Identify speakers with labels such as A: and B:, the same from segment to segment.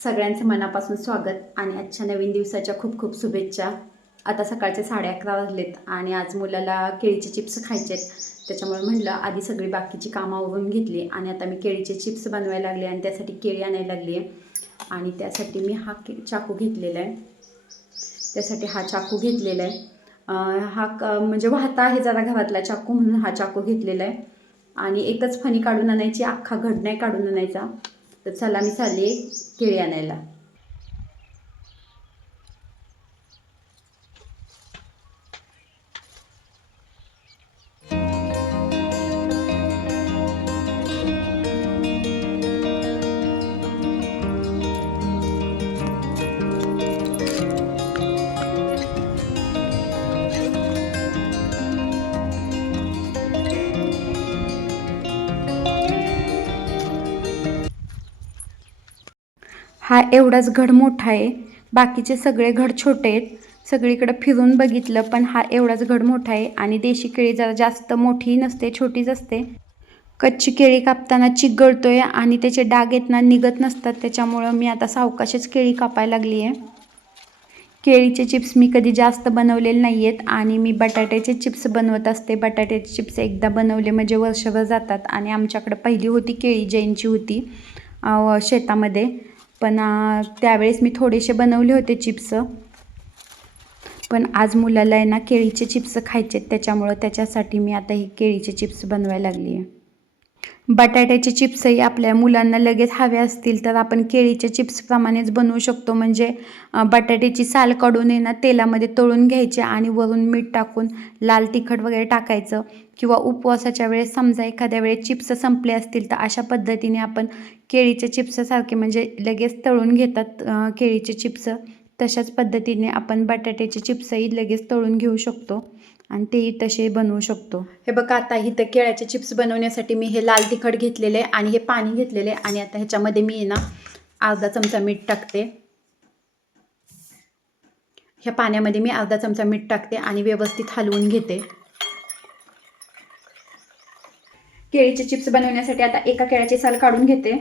A: सगळ्यांचं मनापासून स्वागत आणि आजच्या नवीन दिवसाच्या खूप खूप शुभेच्छा. आता सकाळचे साडे अकरा वाजलेत आणि आज मुलाला केळीचे चिप्स खायचे आहेत. त्याच्यामुळे म्हटलं आधी सगळी बाकीची कामं आवरून घेतली आणि आता मी केळीचे चिप्स बनवायला लागले आणि त्यासाठी केळी आणायला लागली आहे. आणि त्यासाठी मी हा के चाकू घेतलेला आहे. त्यासाठी हा चाकू घेतलेला आहे. हा क म्हणजे वाहता आहे जरा घरातला चाकू म्हणून हा चाकू घेतलेला आहे. आणि एकच फणी काढून आणायची अख्खा घड नाही काढून आणायचा. तर चला मी चालले केळी आणायला. हा एवढाच घड मोठा आहे. बाकीचे सगळे घड छोटे आहेत. सगळीकडं फिरून बघितलं पण हा एवढाच घड मोठा आहे आणि देशी केळी जरा जास्त मोठी नसते छोटीच असते. कच्ची केळी कापताना चिघळतोय आणि त्याचे डाग येत ना निघत नसतात. त्याच्यामुळं मी आता सावकाशच केळी कापायला लागली आहे. केळीचे चिप्स मी कधी जास्त बनवलेले नाही आहेत आणि मी बटाट्याचे चिप्स बनवत असते. बटाट्याचे चिप्स एकदा बनवले म्हणजे वर्षभर जातात आणि आमच्याकडे पहिली होती केळी जैनची होती शेतामध्ये. पण त्यावेळेस मी थोडेसे बनवले होते चिप्स. पण आज मुलाला आहे ना केळीचे चिप्स खायचे आहेत त्याच्यामुळं त्याच्यासाठी मी आता हे केळीचे चिप्स बनवायला लागली आहे बटाट्याचे चिप्सही आपल्या मुलांना लगेच हवे असतील तर आपण केळीच्या चिप्सप्रमाणेच बनवू शकतो. म्हणजे बटाट्याची साल काढून आहे ना तेलामध्ये तळून घ्यायचे आणि वरून मीठ टाकून लाल तिखट वगैरे टाकायचं. किंवा उपवासाच्या वेळेस समजा एखाद्या वेळेस चिप्स संपले असतील तर अशा पद्धतीने आपण केळीच्या चिप्ससारखे म्हणजे लगेच तळून घेतात केळीचे चिप्स. तशाच पद्धतीने आपण बटाट्याचे चिप्सही लगेच तळून घेऊ शकतो. आणि तेही तसे बनवू शकतो. हे बघा आता इथं केळ्याचे चिप्स बनवण्यासाठी मी हे लाल तिखट घेतलेले आहे आणि हे पाणी घेतलेले आहे आणि आता ह्याच्यामध्ये मी आहे ना अर्धा चमचा मीठ टाकते. ह्या पाण्यामध्ये मी अर्धा चमचा मीठ टाकते आणि व्यवस्थित हलवून घेते. केळीचे चिप्स बनवण्यासाठी आता एका केळ्याची साल काढून घेते.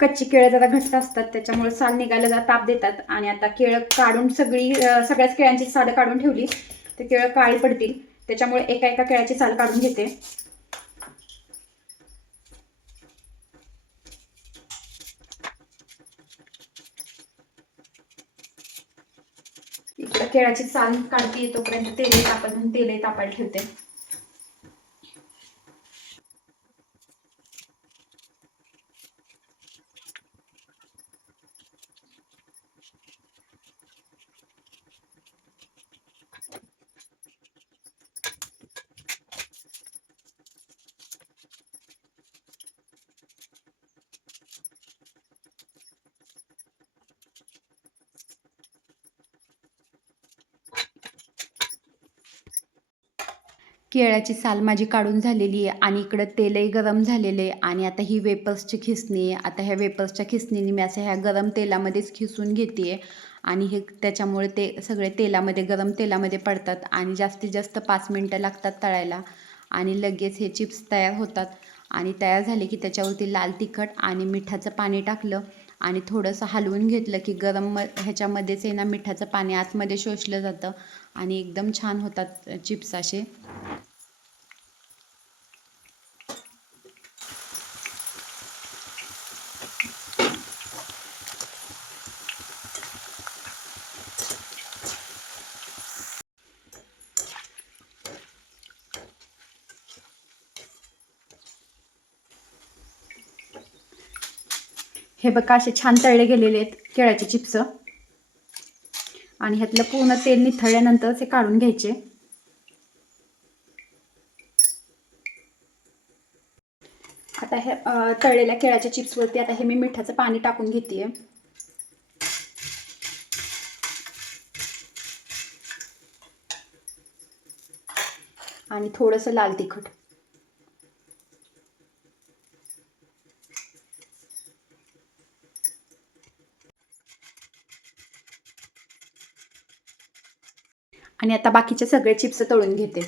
A: कच्ची केळं जरा घट्ट असतात त्याच्यामुळे साल निघायला जरा ताप देतात. आणि आता केळं काढून सगळी सगळ्याच केळ्यांची सालं काढून ठेवली. ते केळं काळी पडतील. त्याच्यामुळे एका एका केळ्याची साल काढून घेते. इकडं केळाची साल काढते तोपर्यंत तेल तापत तेल तापायला ठेवते. केळ्याची साल माझी काढून झालेली आहे आणि इकडं तेलही गरम झालेलं आहे आणि आता ही वेपर्सची खिसणी आहे. आता ह्या वेपर्सच्या खिसणीने मी असं ह्या गरम तेलामध्येच खिसून घेते आहे. आणि हे त्याच्यामुळे ते सगळे तेलामध्ये गरम तेलामध्ये पडतात आणि जास्तीत जास्त पाच मिनटं लागतात तळायला. आणि लगेच हे चिप्स तयार होतात. आणि तयार झाले की त्याच्यावरती लाल तिखट आणि मिठाचं पाणी टाकलं. आणि थोडंसं हलवून घेतलं की गरम म ह्याच्यामध्येच आहे ना मिठाचं पाणी आतमध्ये शोषलं जातं. आणि एकदम छान होतात चिप्स असे. हे बघा असे छान तळले गेलेले आहेत केळ्याचे चिप्स. आणि ह्यातलं पूर्ण तेल निथळल्यानंतर ते काढून घ्यायचे. आता हे तळलेल्या केळ्याच्या चिप्सवरती आता हे मी मिठाचं पाणी टाकून घेते आणि थोडंसं लाल तिखट. आणि आता बाकीचे सगळे चिप्स तळून घेते.